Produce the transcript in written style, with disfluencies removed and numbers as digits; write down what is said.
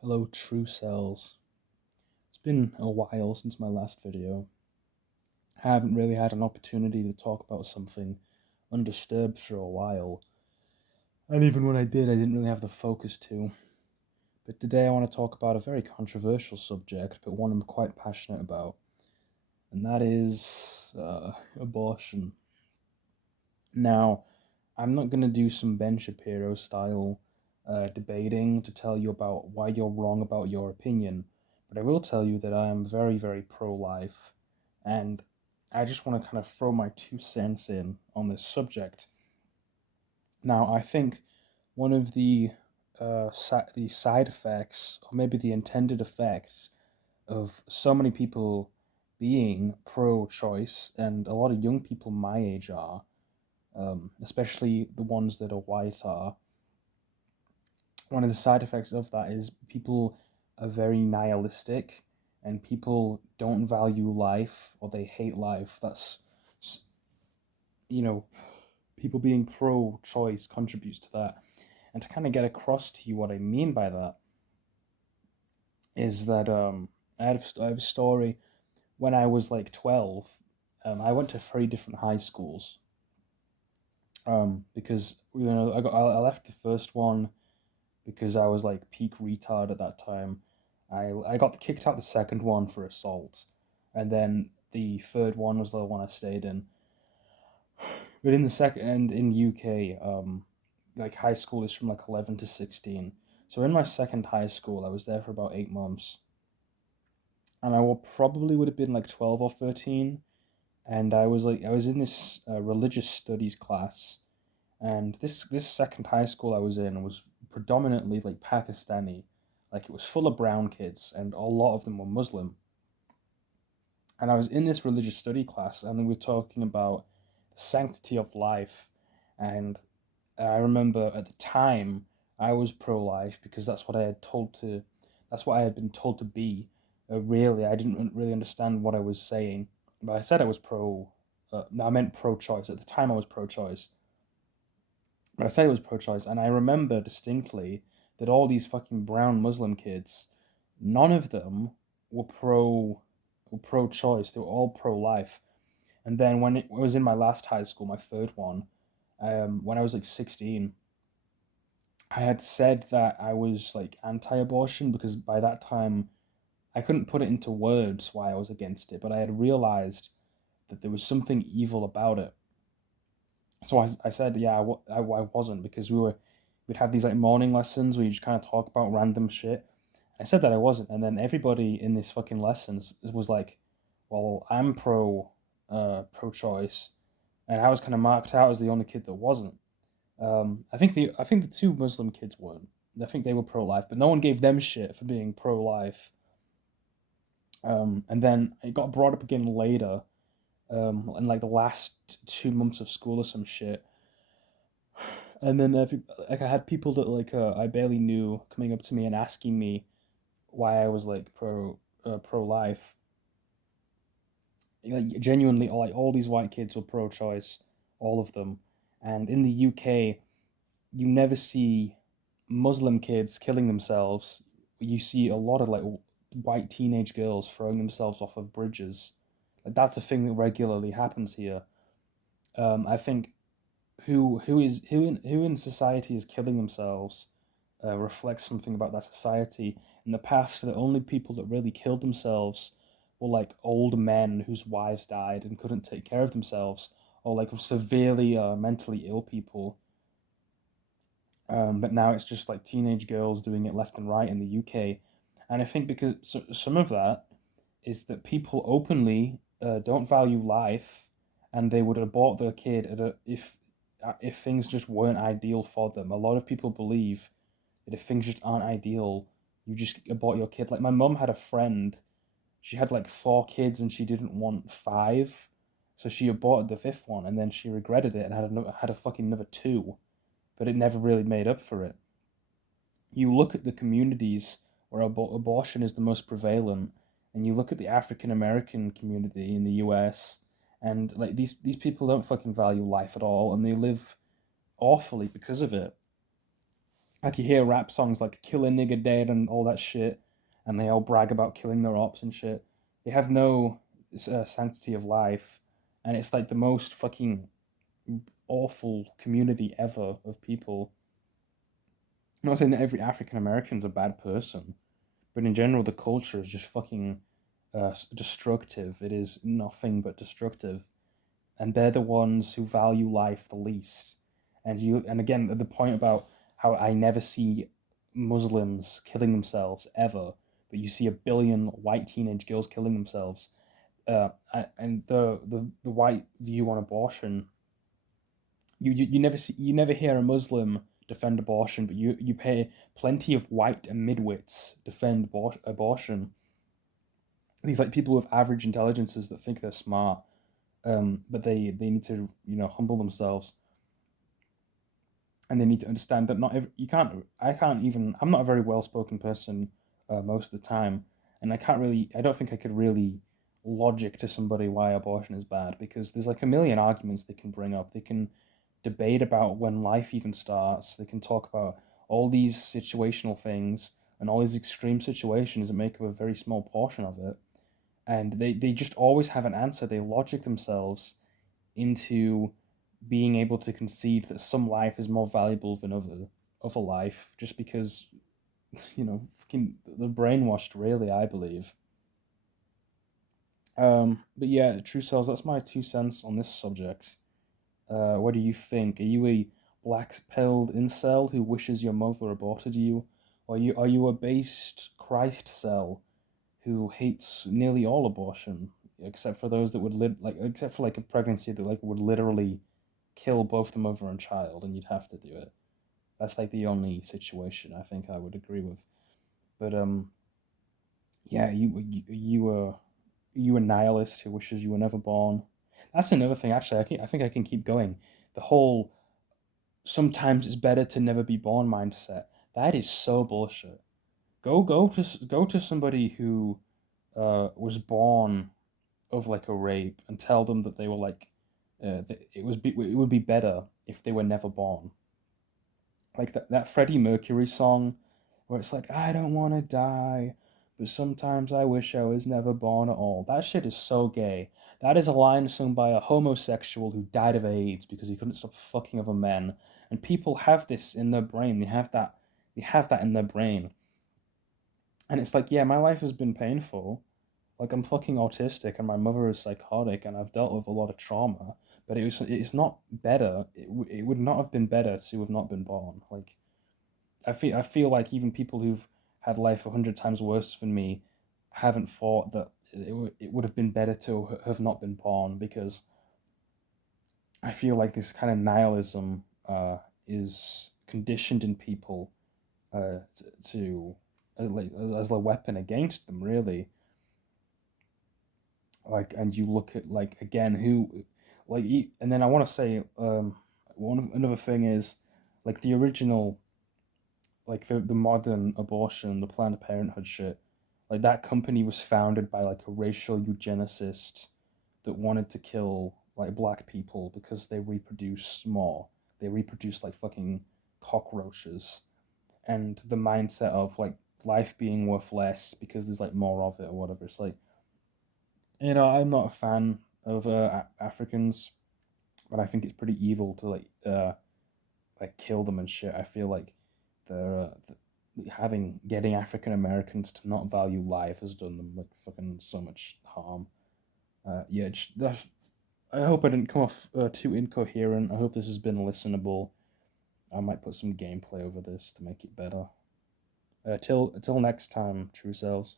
Hello, true cells. It's been a while since my last video. I haven't really had an opportunity to talk about something undisturbed for a while, and even when I did, I didn't really have the focus to. But today I want to talk about a very controversial subject, but one I'm quite passionate about, and that is abortion. Now, I'm not going to do some Ben Shapiro style debating to tell you about why you're wrong about your opinion, but I will tell you that I am very, very pro life, and I just want to kind of throw my 2 cents in on this subject. Now, I think one of the side effects, or maybe the intended effects, of so many people being pro choice, and a lot of young people my age are, especially the ones that are white, are one of the side effects of that is people are very nihilistic and people don't value life or they hate life. That's, you know, people being pro choice contributes to that. And to kind of get across to you what I mean by that is that I have a story. When I was like 12, I went to 3 different high schools because I left the first one because I was like peak retard at that time. I got kicked out the second one for assault, and then the third one was the one I stayed in. But in the second and in UK, like high school is from like 11 to 16. So in my second high school, I was there for about 8 months, and probably would have been like 12 or 13. And I was in this religious studies class, and this second high school I was in was predominantly like Pakistani, like it was full of brown kids, and a lot of them were Muslim. And I was in this religious study class, and we were talking about the sanctity of life. And I remember at the time I was pro-life because that's what I had been told to be. Really, I didn't really understand what I was saying, but I said I was pro. No, I meant pro-choice. At the time, I was pro-choice. But I said it was pro-choice, and I remember distinctly that all these fucking brown Muslim kids, none of them were pro-choice. They were all pro-life. And then when it was in my last high school, my third one, when I was like 16, I had said that I was like anti-abortion because by that time I couldn't put it into words why I was against it, but I had realized that there was something evil about it. So I said, yeah, I wasn't because we'd have these like morning lessons where you just kind of talk about random shit. I said that I wasn't, and then everybody in this fucking lessons was like, "Well, I'm pro-choice," and I was kind of marked out as the only kid that wasn't. I think the two Muslim kids weren't. I think they were pro-life, but no one gave them shit for being pro-life. And then it got brought up again later, in like the last 2 months of school or some shit. And then like I had people that I barely knew coming up to me and asking me why I was like pro life. Like genuinely, like all these white kids were pro choice, all of them. And in the UK, you never see Muslim kids killing themselves. You see a lot of like white teenage girls throwing themselves off of bridges. Like that's a thing that regularly happens here. I think who in society is killing themselves reflects something about that society. In the past, the only people that really killed themselves were like old men whose wives died and couldn't take care of themselves, or like severely mentally ill people. But now it's just like teenage girls doing it left and right in the UK, and I think because some of that is that people openly don't value life, and they would abort their kid if things just weren't ideal for them. A lot of people believe that if things just aren't ideal, you just abort your kid. Like my mum had a friend, she had like 4 kids and she didn't want five, so she aborted the fifth one, and then she regretted it and had a fucking another two, but it never really made up for it. You look at the communities where abortion is the most prevalent, and you look at the African American community in the US, and like these people don't fucking value life at all, and they live awfully because of it. Like you hear rap songs like "Kill a Nigga Dead" and all that shit, and they all brag about killing their ops and shit. They have no sanctity of life, and it's like the most fucking awful community ever of people. I'm not saying that every African American's a bad person, but in general, the culture is just fucking destructive. It is nothing but destructive, and they're the ones who value life the least. And again, the point about how I never see Muslims killing themselves ever, but you see a billion white teenage girls killing themselves. And the white view on abortion, you never hear a Muslim defend abortion, but you hear plenty of white and midwits defend abortion. These like people with average intelligences that think they're smart, but they need to humble themselves, and they need to understand that not every, you can't I can't even I'm not a very well spoken person most of the time, and I don't think I could really logic to somebody why abortion is bad, because there's like a million arguments they can bring up. They can debate about when life even starts. They can talk about all these situational things and all these extreme situations that make up a very small portion of it, and they just always have an answer. They logic themselves into being able to concede that some life is more valuable than other life, just because fucking they're brainwashed, really, I believe. But yeah, true cells. That's my 2 cents on this subject. What do you think? Are you a black-pilled incel who wishes your mother aborted you, or are you a based Christ cell who hates nearly all abortion, except for those that would except for like a pregnancy that like would literally kill both the mother and child, and you'd have to do it. That's like the only situation I think I would agree with. But yeah, you a nihilist who wishes you were never born. That's another thing. Actually, I think I can keep going. The whole "sometimes it's better to never be born" mindset. That is so bullshit. Go to somebody who was born of like a rape and tell them that they were like it would be better if they were never born. Like that Freddie Mercury song where it's like, "I don't want to die, but sometimes I wish I was never born at all." That shit is so gay. That is a line sung by a homosexual who died of AIDS because he couldn't stop fucking other men. And people have this in their brain. They have that in their brain. And it's like, yeah, my life has been painful. Like, I'm fucking autistic and my mother is psychotic and I've dealt with a lot of trauma, but it's not better. It would not have been better to have not been born. Like, I feel like even people who've had life 100 times worse than me haven't thought that it would have been better to have not been born, because I feel like this kind of nihilism is conditioned in people to as a weapon against them, really. Like, and you look at, like, again, who, like, and then I want to say, another thing is, like, the original, like, the modern abortion, the Planned Parenthood shit, like, that company was founded by like a racial eugenicist that wanted to kill like black people because they reproduce more. They reproduce like fucking cockroaches, and the mindset of like life being worth less because there's like more of it or whatever. It's like, I'm not a fan of Africans, but I think it's pretty evil to like kill them and shit. I feel like they're having getting African Americans to not value life has done them like fucking so much harm. Yeah, I hope I didn't come off too incoherent. I hope this has been listenable. I might put some gameplay over this to make it better. Till next time, true selves.